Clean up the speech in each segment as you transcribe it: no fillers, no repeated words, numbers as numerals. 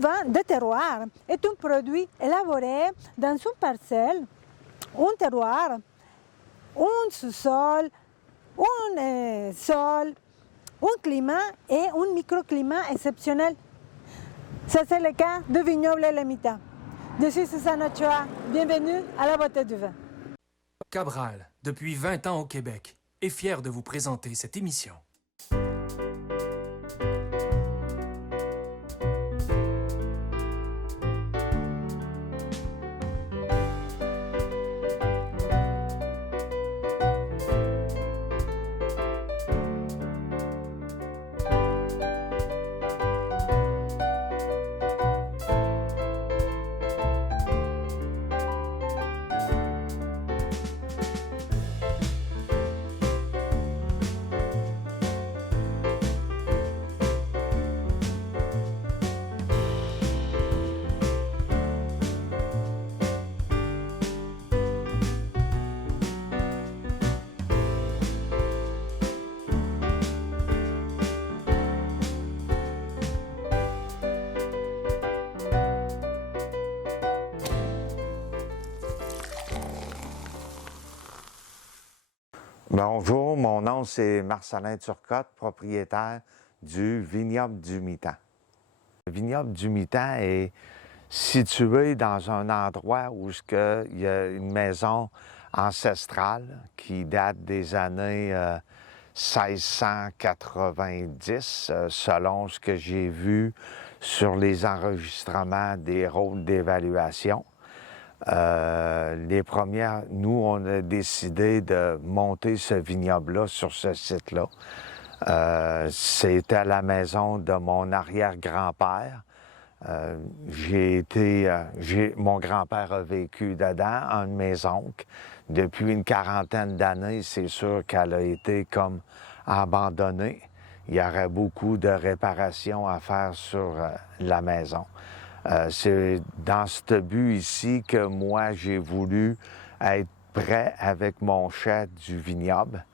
Un vin de terroir est un produit élaboré dans une parcelle, un terroir, un sous-sol, un sol, un climat et un microclimat exceptionnel. Ça, c'est le cas de Vignoble L'Ermita. Je suis Susanne Ochoa. Bienvenue à la Beauté du Vin. Cabral, depuis 20 ans au Québec, est fier de vous présenter cette émission. Bonjour, mon nom c'est Marcelin Turcotte, propriétaire du Vignoble du Mitan. Le Vignoble du Mitan est situé dans un endroit où il y a une maison ancestrale qui date des années 1690, selon ce que j'ai vu sur les enregistrements des rôles d'évaluation. Nous, on a décidé de monter ce vignoble-là sur ce site-là. C'était la maison de mon arrière-grand-père. Mon grand-père a vécu dedans, un de mes oncles. Depuis une quarantaine d'années, c'est sûr qu'elle a été comme abandonnée. Il y aurait beaucoup de réparations à faire sur la maison. C'est dans ce but ici que moi, j'ai voulu être prêt avec mon chef du vignoble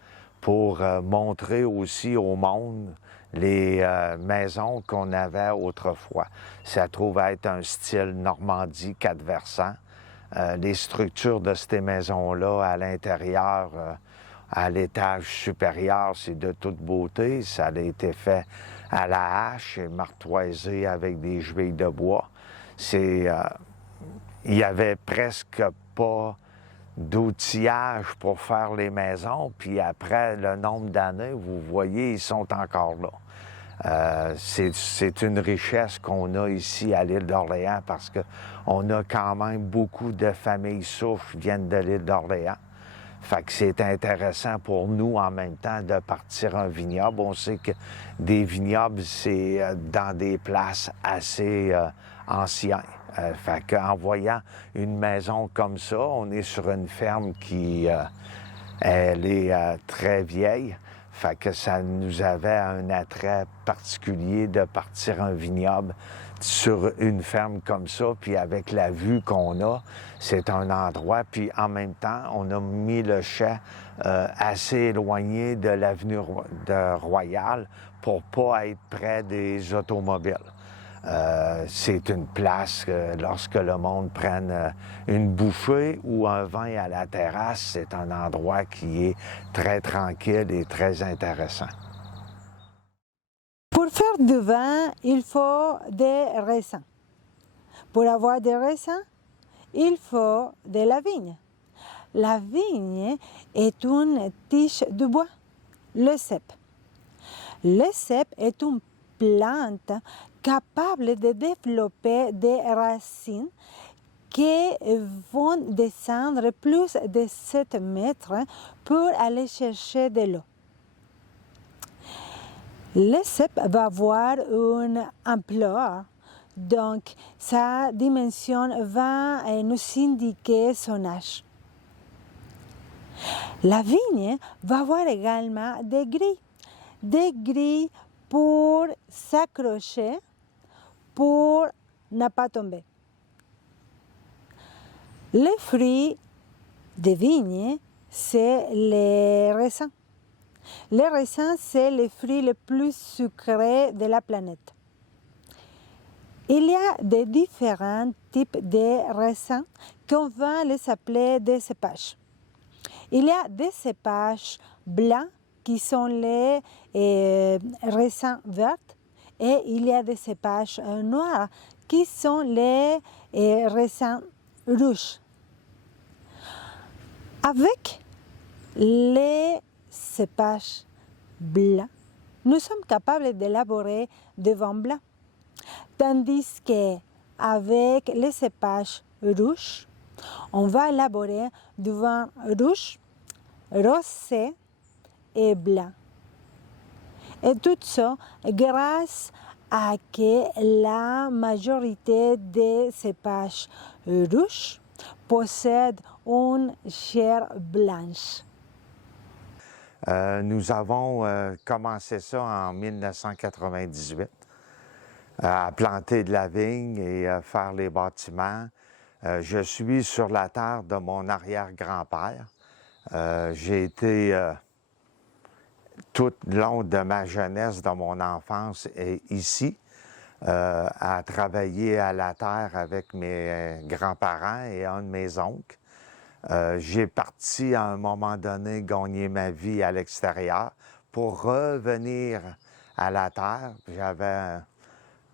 pour montrer aussi au monde les maisons qu'on avait autrefois. Ça trouve être un style Normandie, 4 versants. Les structures de ces maisons-là à l'intérieur, à l'étage supérieur, c'est de toute beauté. Ça a été fait à la hache et martoisé avec des juilles de bois. Il y avait presque pas d'outillage pour faire les maisons, puis après le nombre d'années, vous voyez, ils sont encore là. C'est une richesse qu'on a ici à l'île d'Orléans parce qu'on a quand même beaucoup de familles souches qui viennent de l'île d'Orléans. Fait que c'est intéressant pour nous en même temps de partir un vignoble. On sait que des vignobles, c'est dans des places assez anciennes. Fait qu'en voyant une maison comme ça, on est sur une ferme qui elle est très vieille. Fait que ça nous avait un attrait particulier de partir un vignoble sur une ferme comme ça, puis avec la vue qu'on a, c'est un endroit. Puis en même temps, on a mis le champ assez éloigné de l'avenue de Royal pour pas être près des automobiles. C'est une place que lorsque le monde prenne une bouchée ou un vin à la terrasse, c'est un endroit qui est très tranquille et très intéressant. Pour faire du vin, il faut des raisins. Pour avoir des raisins, il faut de la vigne. La vigne est une tige de bois, le cep. Le cep est une plante capable de développer des racines qui vont descendre plus de 7 mètres pour aller chercher de l'eau. Le cep va avoir une ampleur, donc sa dimension va nous indiquer son âge. La vigne va avoir également des grilles pour s'accrocher, pour ne pas tomber. Les fruits de vigne, c'est les raisins. Les raisins, c'est le fruit le plus sucré de la planète. Il y a de différents types de raisins qu'on va les appeler des cépages. Il y a des cépages blancs qui sont les raisins verts et il y a des cépages noirs qui sont les raisins rouges. Avec les cépages blancs, nous sommes capables d'élaborer du vin blanc. Tandis qu'avec les cépages rouges, on va élaborer du vin rouge, rosé et blanc. Et tout ça grâce à que la majorité des cépages rouges possèdent une chair blanche. Nous avons commencé ça en 1998, à planter de la vigne et à faire les bâtiments. Je suis sur la terre de mon arrière-grand-père. J'ai été tout le long de ma jeunesse, de mon enfance, ici, à travailler à la terre avec mes grands-parents et un de mes oncles. J'ai parti à un moment donné gagner ma vie à l'extérieur pour revenir à la terre. J'avais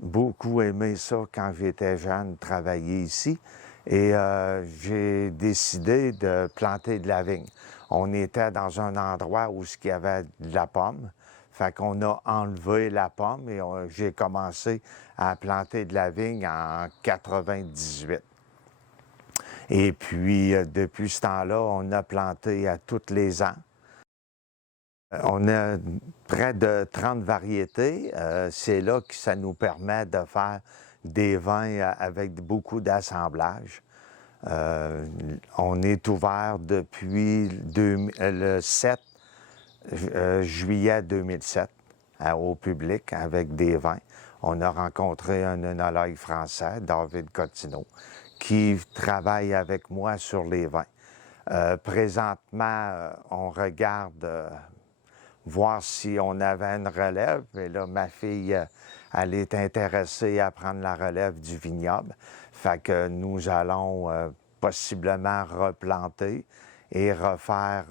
beaucoup aimé ça quand j'étais jeune, travailler ici. Et j'ai décidé de planter de la vigne. On était dans un endroit où il y avait de la pomme. Fait qu'on a enlevé la pomme et j'ai commencé à planter de la vigne en 98. Et puis, depuis ce temps-là, on a planté à tous les ans. On a près de 30 variétés. C'est là que ça nous permet de faire des vins avec beaucoup d'assemblage. On est ouvert depuis le 7 juillet 2007 au public avec des vins. On a rencontré un œnologue français, David Cotineau, qui travaille avec moi sur les vins. Présentement, on regarde voir si on avait une relève. Et là, ma fille, elle est intéressée à prendre la relève du vignoble. Fait que nous allons possiblement replanter et refaire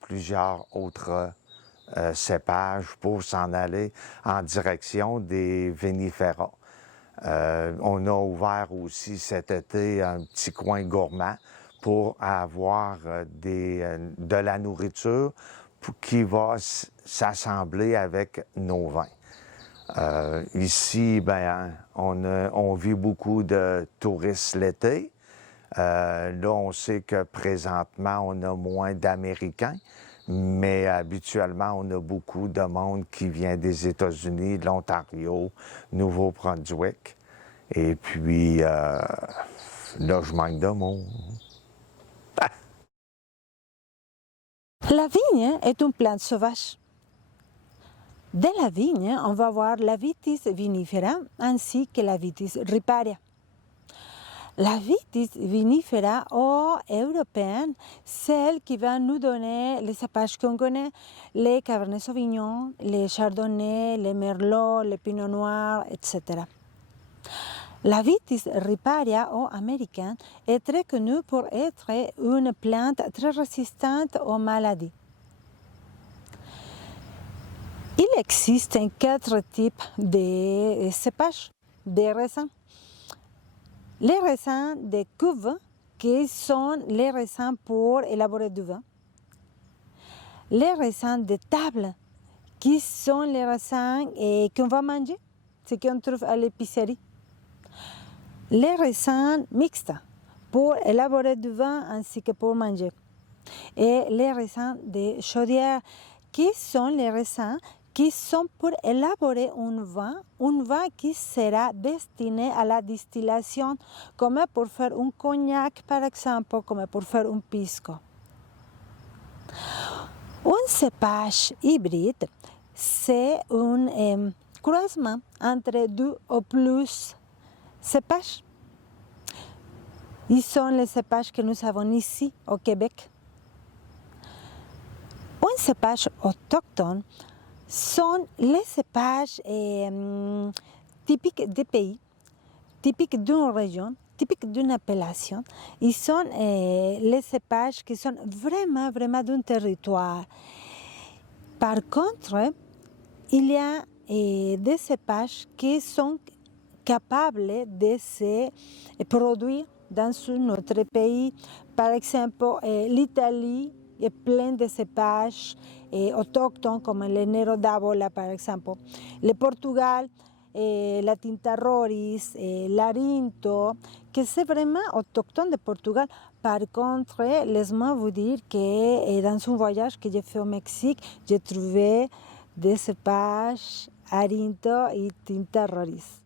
plusieurs autres cépages pour s'en aller en direction des vinifera. On a ouvert aussi cet été un petit coin gourmand pour avoir de la nourriture qui va s'assembler avec nos vins. Ici, ben, on vit beaucoup de touristes l'été. Là, on sait que présentement, on a moins d'Américains, mais habituellement, on a beaucoup de monde qui vient des États-Unis, de l'Ontario, Nouveau-Brunswick. Et puis, là, je manque de mots. La vigne est une plante sauvage. De la vigne, on va voir la Vitis vinifera ainsi que la Vitis riparia. La Vitis vinifera ou européenne, celle qui va nous donner les cépages qu'on connaît, les Cabernet Sauvignon, les Chardonnay, les Merlot, les Pinot Noir, etc. La Vitis riparia ou américaine est très connue pour être une plante très résistante aux maladies. Il existe 4 types de cépages, de raisins. Les raisins de cuve, qui sont les raisins pour élaborer du vin. Les raisins de table, qui sont les raisins qu'on va manger, ce qu'on trouve à l'épicerie. Les raisins mixtes, pour élaborer du vin ainsi que pour manger. Et les raisins de chaudière, qui sont les raisins qui sont pour élaborer un vin qui sera destiné à la distillation, comme pour faire un cognac par exemple, comme pour faire un pisco. Un cépage hybride, c'est un croisement entre 2 ou plus cépages. Ils sont les cépages que nous avons ici au Québec. Un cépage autochtone sont les cépages typiques des pays typiques d'une région, typiques d'une appellation. Ils sont les cépages qui sont vraiment d'un territoire. Par contre, il y a des cépages qui sont capables de se produire dans un autre pays. Par exemple, l'Italie est pleine de cépages autochtones comme le Nero d'Avola, par exemple. Le Portugal, la Tinta Roriz, l'Arinto, que c'est vraiment autochtone de Portugal. Par contre, laisse-moi vous dire que dans un voyage que j'ai fait au Mexique, j'ai trouvé des cépages Arinto et Tinta Roriz.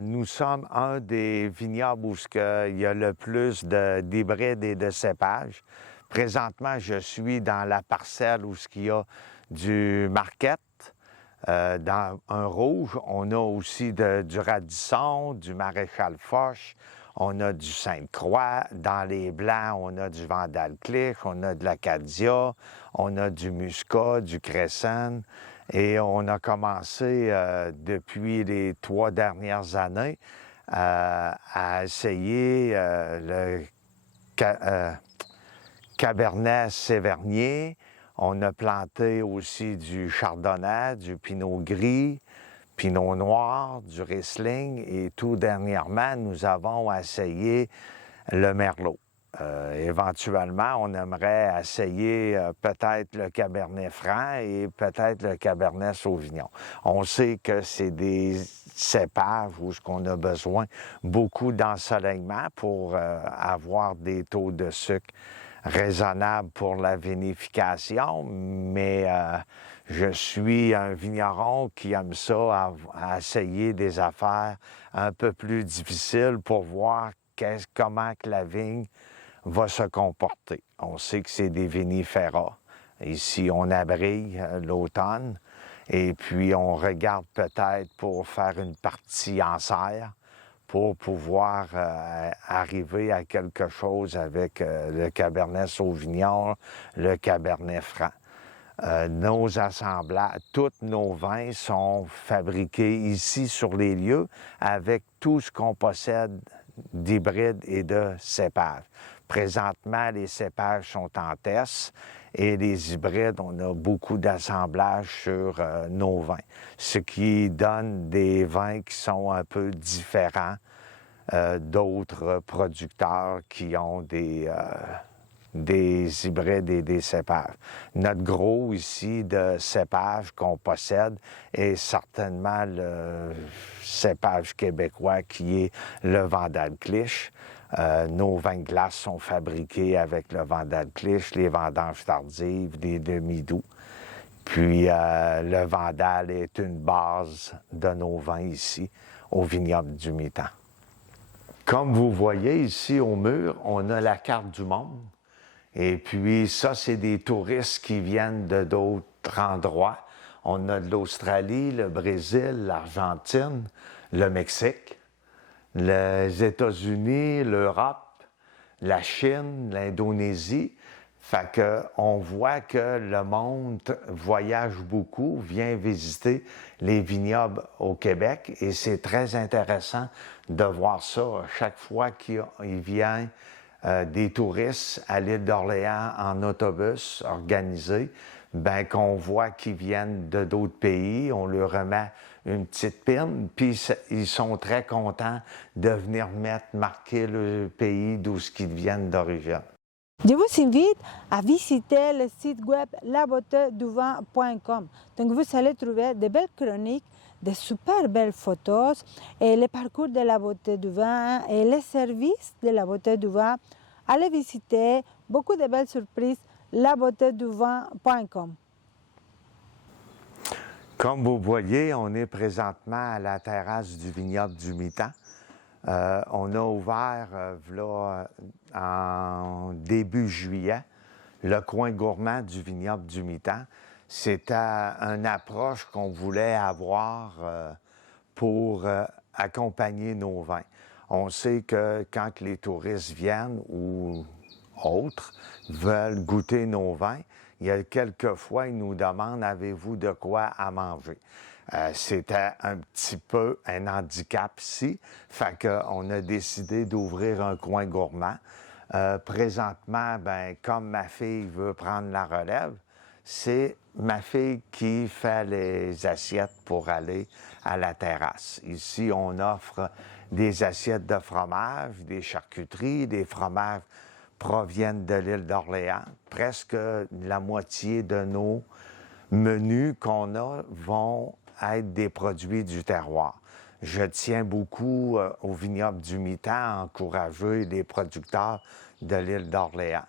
Nous sommes un des vignobles où il y a le plus d'hybrides et de cépages. Présentement, je suis dans la parcelle où il y a du Marquette. Dans un rouge, on a aussi du Radisson, du Maréchal Foch, on a du Sainte-Croix. Dans les blancs, on a du Vandal-Clich, on a de l'Acadia, on a du Muscat, du Crescent. Et on a commencé depuis les 3 dernières années à essayer le Cabernet Sévernier. On a planté aussi du Chardonnay, du Pinot Gris, Pinot Noir, du Riesling et tout dernièrement, nous avons essayé le Merlot. Éventuellement, on aimerait essayer peut-être le Cabernet Franc et peut-être le Cabernet Sauvignon. On sait que c'est des cépages où on a besoin beaucoup d'ensoleillement pour avoir des taux de sucre raisonnables pour la vinification, mais je suis un vigneron qui aime ça, à essayer des affaires un peu plus difficiles pour voir comment que la vigne va se comporter. On sait que c'est des vinifera. Ici, on abrille l'automne et puis on regarde peut-être pour faire une partie en serre pour pouvoir arriver à quelque chose avec le Cabernet Sauvignon, le Cabernet Franc. Nos assemblages, tous nos vins sont fabriqués ici sur les lieux avec tout ce qu'on possède d'hybrides et de cépages. Présentement, les cépages sont en test et les hybrides, on a beaucoup d'assemblages sur nos vins, ce qui donne des vins qui sont un peu différents d'autres producteurs qui ont des hybrides et des cépages. Notre gros ici de cépages qu'on possède est certainement le cépage québécois qui est le Vandal-Clich. Nos vins de glace sont fabriqués avec le Vandal-Clich, les vendanges tardives, des demi-doux. Puis le Vandal est une base de nos vins ici au vignoble du Mitan. Comme vous voyez ici au mur, on a la carte du monde. Et puis ça, c'est des touristes qui viennent de d'autres endroits. On a de l'Australie, le Brésil, l'Argentine, le Mexique, les États-Unis, l'Europe, la Chine, l'Indonésie. Fait qu'on voit que le monde voyage beaucoup, vient visiter les vignobles au Québec et c'est très intéressant de voir ça. Chaque fois qu'il vient des touristes à l'île d'Orléans en autobus organisé, ben qu'on voit qu'ils viennent de d'autres pays, on leur remet une petite pine, puis ils sont très contents de venir marquer le pays d'où ils viennent d'origine. Je vous invite à visiter le site web labeautéduvin.com. Donc vous allez trouver de belles chroniques, de super belles photos, et le parcours de la beauté du vin et les services de la beauté du vin. Allez visiter, beaucoup de belles surprises, labeautéduvin.com. Comme vous voyez, on est présentement à la terrasse du vignoble du Mitan. On a ouvert en début juillet le coin gourmand du vignoble du Mitan. C'était une approche qu'on voulait avoir pour accompagner nos vins. On sait que quand les touristes viennent ou autres veulent goûter nos vins, il y a quelques fois, ils nous demandent « Avez-vous de quoi à manger? » C'était un petit peu un handicap ici, fait qu'on a décidé d'ouvrir un coin gourmand. Présentement, ben, comme ma fille veut prendre la relève, c'est ma fille qui fait les assiettes pour aller à la terrasse. Ici, on offre des assiettes de fromage, des charcuteries, des fromages proviennent de l'île d'Orléans. Presque la moitié de nos menus qu'on a vont être des produits du terroir. Je tiens beaucoup au vignoble du Mitant à encourager les producteurs de l'île d'Orléans.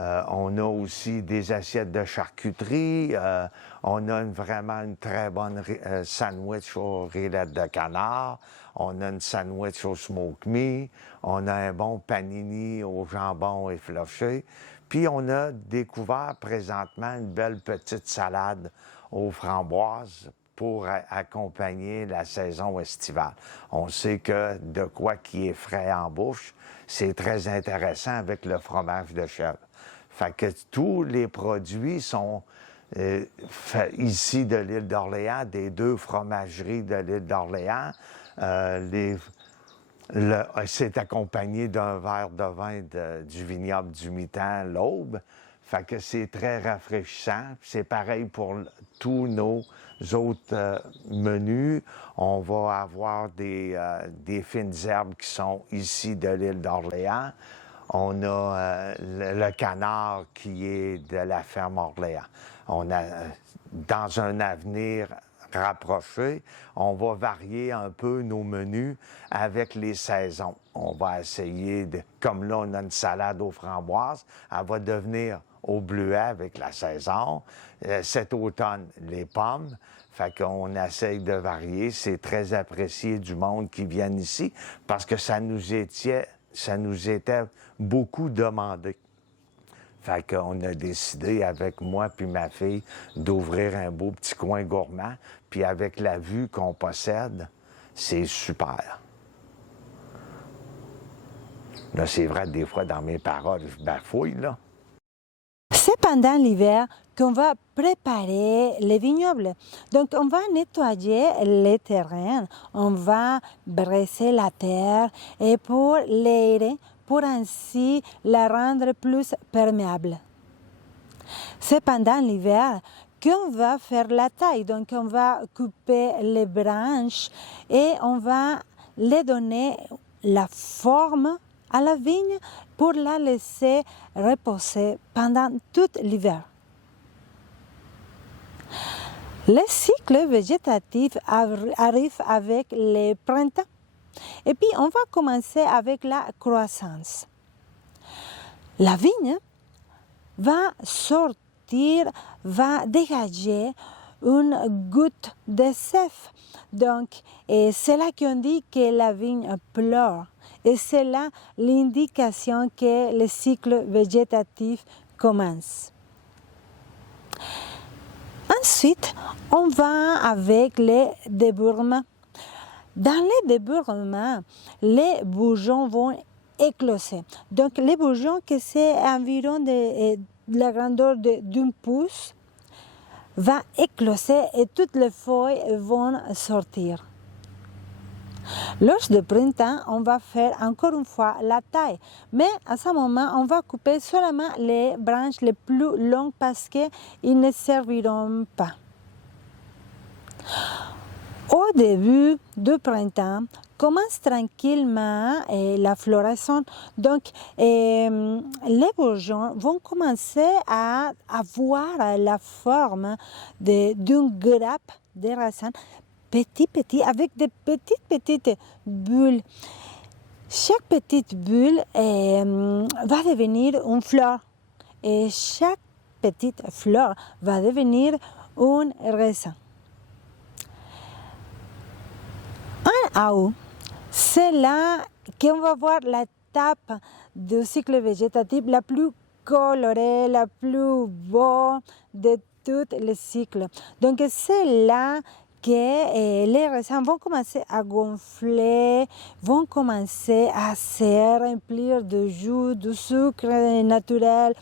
On a aussi des assiettes de charcuterie. On a vraiment une très bonne sandwich aux rillettes de canard. On a une sandwich au smoke meat. On a un bon panini au jambon effiloché. Puis on a découvert présentement une belle petite salade aux framboises pour accompagner la saison estivale. On sait que de quoi qui est frais en bouche, c'est très intéressant avec le fromage de chèvre. Fait que tous les produits sont ici de l'île d'Orléans, des 2 fromageries de l'île d'Orléans. C'est accompagné d'un verre de vin du vignoble du Mitant, l'Aube. Fait que c'est très rafraîchissant. C'est pareil pour tous nos autres menus. On va avoir des fines herbes qui sont ici de l'île d'Orléans. On a le canard qui est de la ferme Orléans. On a, dans un avenir rapproché, on va varier un peu nos menus avec les saisons. On va essayer comme là, on a une salade aux framboises, elle va devenir au bleuet avec la saison. Cet automne, les pommes. Fait qu'on essaye de varier. C'est très apprécié du monde qui vient ici parce que ça nous était beaucoup demandé. Fait qu'on a décidé avec moi puis ma fille d'ouvrir un beau petit coin gourmand. Puis avec la vue qu'on possède, c'est super. Là, c'est vrai, des fois, dans mes paroles, je bafouille, là. C'est pendant l'hiver qu'on va préparer les vignobles. Donc, on va nettoyer les terrains, on va brasser la terre et pour l'aérer, pour ainsi la rendre plus perméable. C'est pendant l'hiver qu'on va faire la taille. Donc, on va couper les branches et on va les donner la forme à la vigne pour la laisser reposer pendant tout l'hiver. Le cycle végétatif arrive avec le printemps. Et puis, on va commencer avec la croissance. La vigne va sortir, va dégager une goutte de sève. Donc, c'est là qu'on dit que la vigne pleure. Et c'est là l'indication que le cycle végétatif commence. Ensuite, on va avec les débourrements. Dans les débourrements, les bourgeons vont écloser. Donc, les bourgeons, que c'est environ de la grandeur d'un pouce, va écloser et toutes les feuilles vont sortir. Lors du printemps, on va faire encore une fois la taille. Mais à ce moment, on va couper seulement les branches les plus longues parce qu'ils ne serviront pas. Au début du printemps, commence tranquillement la floraison. Donc, les bourgeons vont commencer à avoir la forme d'une grappe de raisin petit, avec des petites bulles. Chaque petite bulle va devenir une fleur. Et chaque petite fleur va devenir un raisin. En haut, c'est là qu'on va voir l'étape du cycle végétatif la plus colorée, la plus beau de tout le cycle. Donc, c'est là que les raisins vont commencer à gonfler, vont commencer à se remplir de jus, de sucre naturel.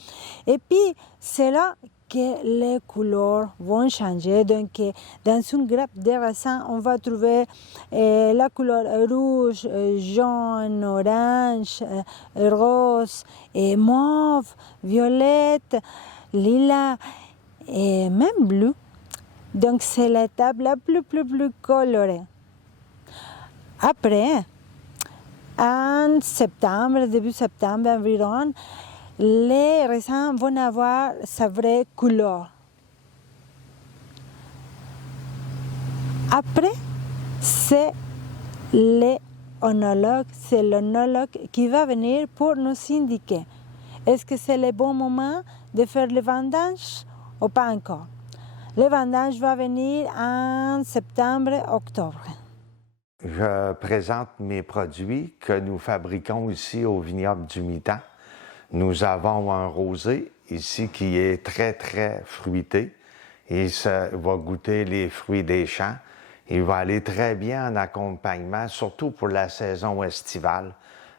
Et puis, c'est là que les couleurs vont changer. Donc, dans une grappe de raisin, on va trouver la couleur rouge, jaune, orange, rose, et mauve, violette, lilas et même bleu. Donc, c'est l'étape la plus colorée. Après, en septembre, début septembre environ, les raisins vont avoir sa vraie couleur. Après, c'est l'œnologue qui va venir pour nous indiquer est-ce que c'est le bon moment de faire le vendange ou pas encore. Le vendange va venir en septembre-octobre. Je présente mes produits que nous fabriquons ici au vignoble du Mitant. Nous avons un rosé ici qui est très fruité. Il va goûter les fruits des champs. Il va aller très bien en accompagnement, surtout pour la saison estivale,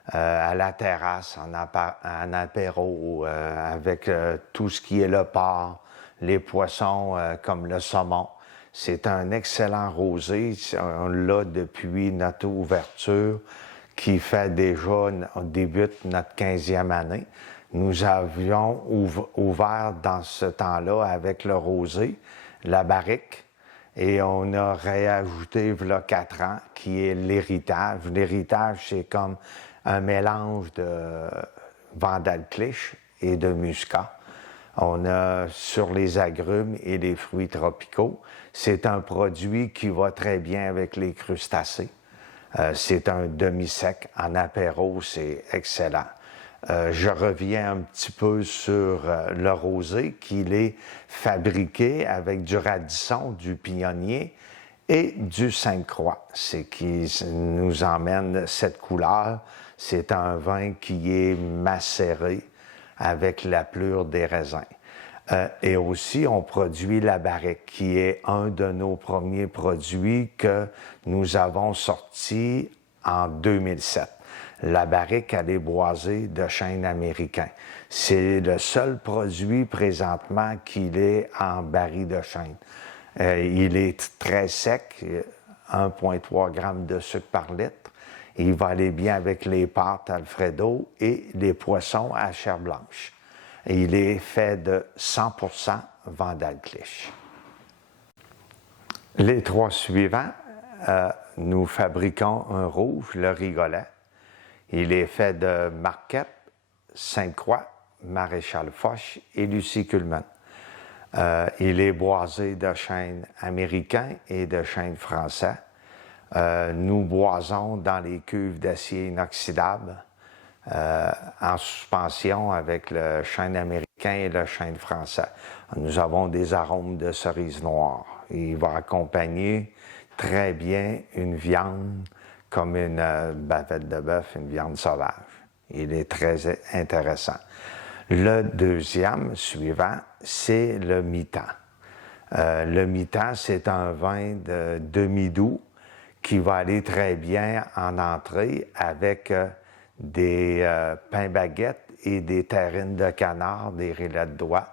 à la terrasse, en apéro, avec tout ce qui est le porc, les poissons comme le saumon. C'est un excellent rosé. On l'a depuis notre ouverture qui fait déjà, on débute notre 15e année. Nous avions ouvert dans ce temps-là avec le rosé, la barrique, et on a réajouté il y a 4 ans, qui est l'héritage. L'héritage, c'est comme un mélange de Vandalclich et de Muscat. On a sur les agrumes et les fruits tropicaux. C'est un produit qui va très bien avec les crustacés. C'est un demi-sec en apéro, c'est excellent. Je reviens un petit peu sur le rosé, qu'il est fabriqué avec du radisson, du pignonnier et du Sainte-Croix. C'est qui nous emmène cette couleur. C'est un vin qui est macéré avec la plure des raisins. Et aussi, on produit la barrique, qui est un de nos premiers produits que nous avons sorti en 2007. La barrique, elle est boisée de chêne américain. C'est le seul produit présentement qu'il est en baril de chêne. Il est très sec, 1,3 g de sucre par litre. Il va aller bien avec les pâtes Alfredo et les poissons à chair blanche. Il est fait de 100% Vandalclich. Les 3 suivants, nous fabriquons un rouge, le Rigolet. Il est fait de Marquette, Sainte-Croix, Maréchal Foch et Lucie Cullman. Il est boisé de chêne américain et de chêne français. Nous boisons dans les cuves d'acier inoxydable en suspension avec le chêne américain et le chêne français. Nous avons des arômes de cerise noire. Il va accompagner très bien une viande comme une bavette de bœuf, une viande sauvage. Il est très intéressant. Le deuxième suivant, c'est le Mitant. Le Mitant, c'est un vin de demi-doux qui va aller très bien en entrée avec des pains baguettes et des terrines de canard, des rillettes d'oie.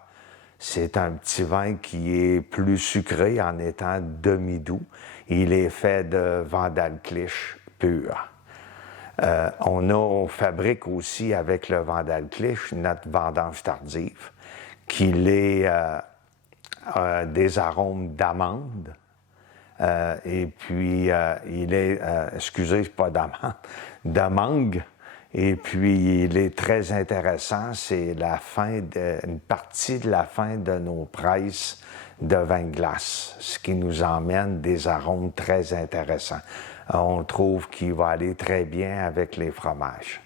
C'est un petit vin qui est plus sucré en étant demi-doux. Il est fait de Vandalclich pur. On fabrique aussi avec le Vandalclich notre vendange tardive, qui est des arômes d'amande. Et puis, il est, pas d'amande, de mangue. Et puis, il est très intéressant. C'est une partie de la fin de nos presses de vin de glace, ce qui nous emmène des arômes très intéressants. On trouve qu'il va aller très bien avec les fromages.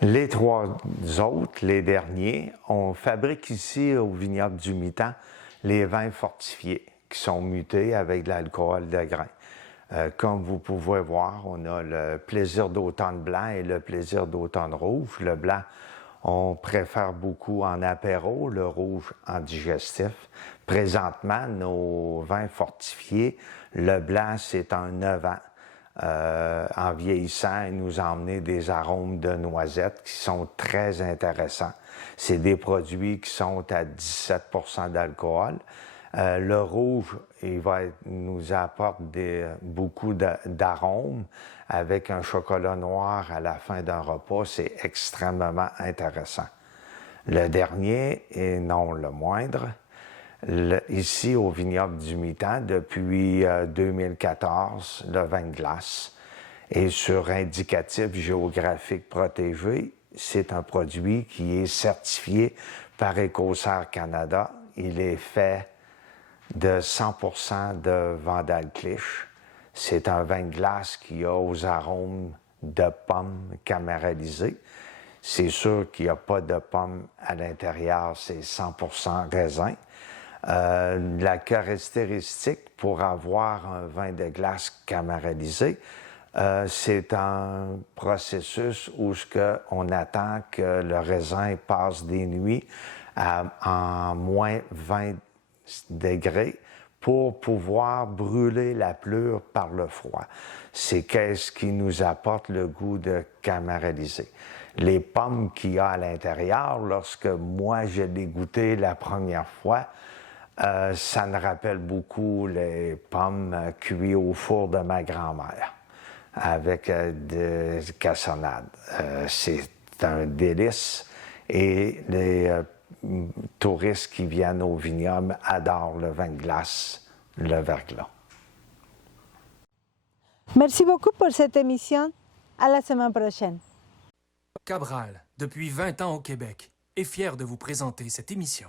Les trois autres, les derniers, on fabrique ici au vignoble du Mitant les vins fortifiés qui sont mutés avec de l'alcool de grain. Comme vous pouvez voir, on a le plaisir d'automne blanc et le plaisir d'automne rouge. Le blanc, on préfère beaucoup en apéro, le rouge en digestif. Présentement, nos vins fortifiés, le blanc, c'est un 9 ans. En vieillissant, il nous a emmené des arômes de noisettes qui sont très intéressants. C'est des produits qui sont à 17 % d'alcool. Le rouge, nous apporte beaucoup d'arômes avec un chocolat noir à la fin d'un repas. C'est extrêmement intéressant. Le dernier, et non le moindre, ici au vignoble du Mitant, depuis 2014, le vin de glace est sur indicatif géographique protégé. C'est un produit qui est certifié par Écossaire Canada. Il est fait de 100 % de Vandalclich. C'est un vin de glace qui a aux arômes de pommes caramélisées. C'est sûr qu'il n'y a pas de pommes à l'intérieur, c'est 100 % raisin. La caractéristique pour avoir un vin de glace caramélisé, c'est un processus où on attend que le raisin passe des nuits en moins 20 degrés pour pouvoir brûler la pleure par le froid. C'est ce qui nous apporte le goût de caraméliser. Les pommes qu'il y a à l'intérieur, lorsque moi je l'ai goûté la première fois, ça me rappelle beaucoup les pommes cuites au four de ma grand-mère avec des cassonades. C'est un délice et les touristes qui viennent au vignoble adorent le vin de glace, le verglas. Merci beaucoup pour cette émission. À la semaine prochaine. Cabral, depuis 20 ans au Québec, est fier de vous présenter cette émission.